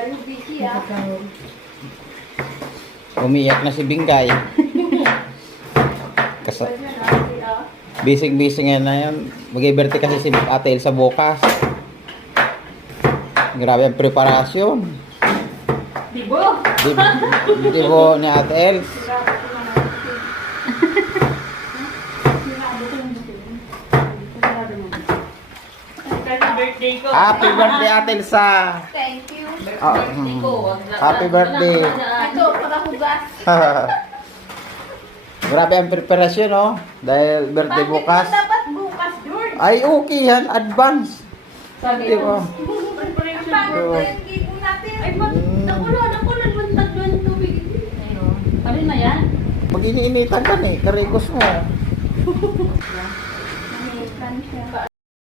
Very busy ah. Umiyak na si Bingkay. Kasi bising-bising na yan. Mag-iberte kasi si Ate Elsa bukas. Grabe ang preparasyon. Dibo! Dibo ni Ate Elsa. Birthday ko. Happy birthday, Ate Elsa. Thank you. Happy birthday. Ito, para hugas. Grabe ang preparasyon, no? Dahil birthday Bakit bukas. mo dapat bukas, George? Ay, okay yan. Advance. Sabi Diba? Ang pagod na yung gibo natin. Ay, Nakulon, magtagluan tubig. Ayun. Parin na yan? Pag iniinitan ka eh, karikos mo. Namitan siya.